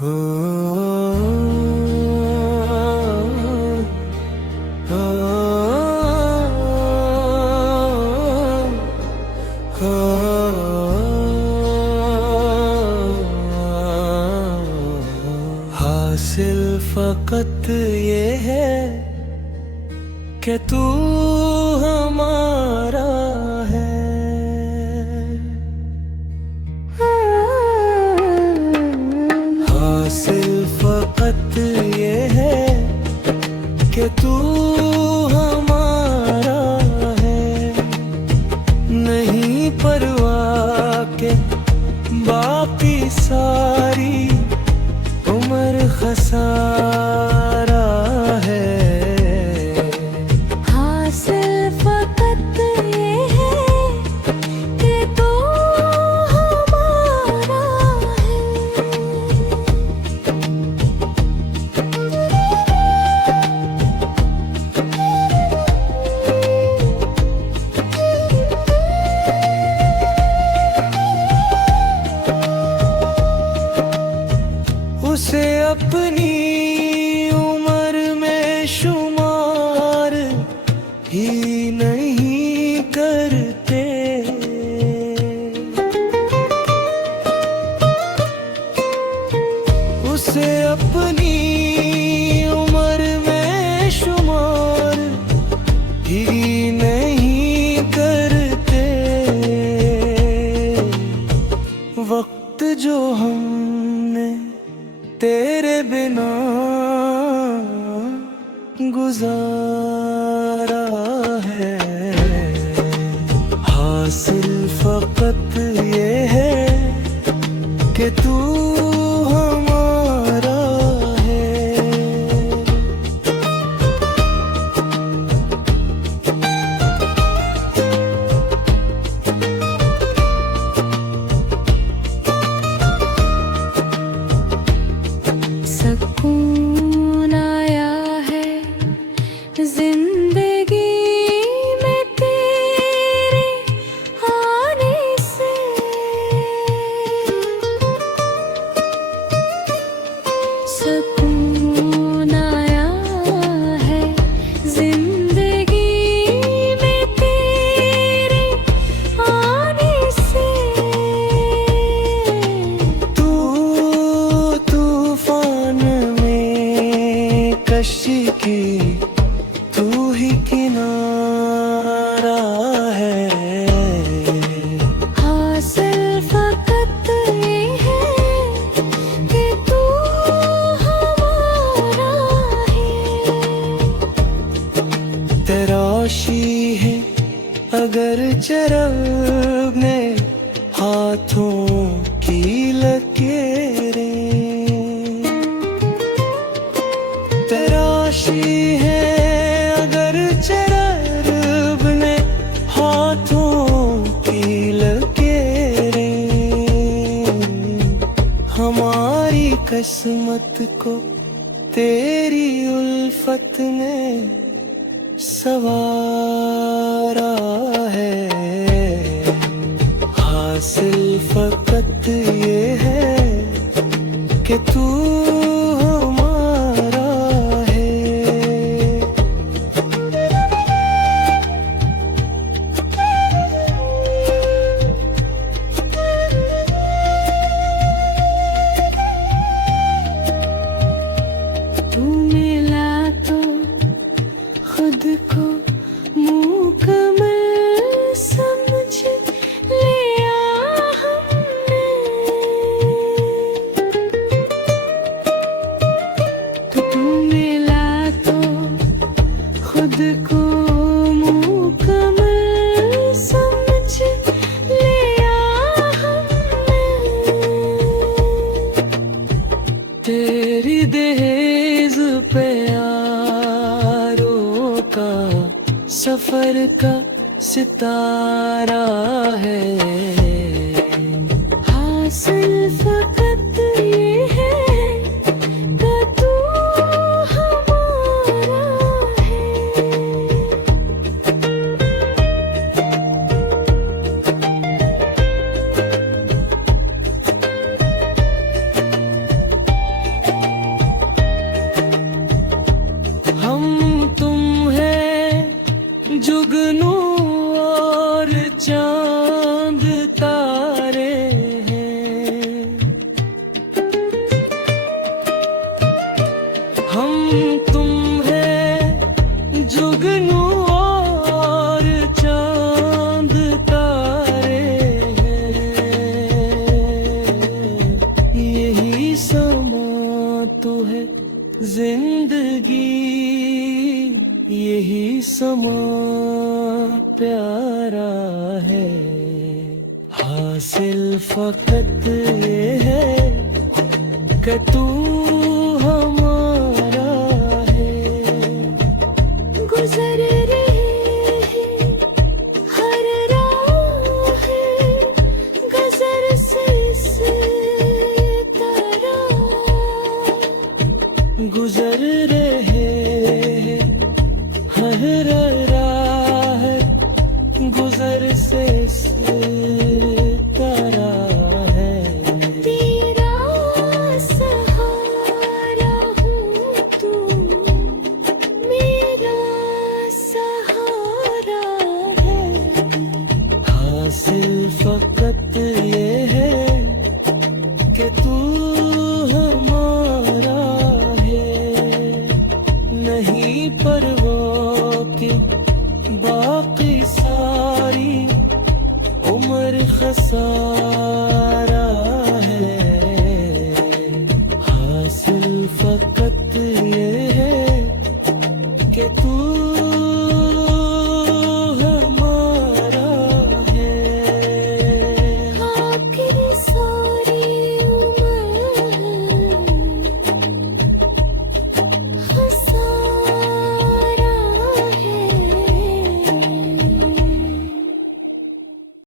हो हो हो हासिल फकत ये है कि तू हमारा है। हासिल फकत ये है कि तू हमारा है। नहीं परवाह के बाकी सारी उम्र खसारा है। हासिल फकत ये है कि तू हमारा है। उसे अपनी उम्र में शुमार ही नहीं करते। उसे अपनी उम्र में शुमार ही नहीं करते। वक्त जो हमने तेरे बिना गुजारा है। हासिल फकत ये है कि तू हमारा है। सुकून आया है जिंदगी में तेरे आने से। सुकून आया है जिंदगी में तेरे आने से। तू तूफान में कश्ती की तू ही किनारा है। हासिल फकत ये है कि तू हमारा है। तराशी है अगर चरब ने हाथों की लकीरें। तराशी है अगर चरब ने हाथों की लकीरें। हमारी किस्मत को तेरी उल्फत ने सवारा है। हासिल फकत ये है कि तू हमारा है। तू मिला तो खुद को मुकम्मल समझ लिया हमने। तू मिला तो खुद को मुकम्मल समझ लिया हमने। तेरी दहेज पे यारों का सफर का सितारा है। हासिल फकत ये है कि तू हमारा है। जिंदगी यही समा प्यारा है, हासिल फकत ये है कि तू हमारा है। गुजर रहे हैं हर राह है, गजर से सितारा। गुजर रहे हर राह, गुजर से सितारा है। तेरा सहारा हूँ तू, मेरा सहारा है। हासिल फकत ये है कि तू हम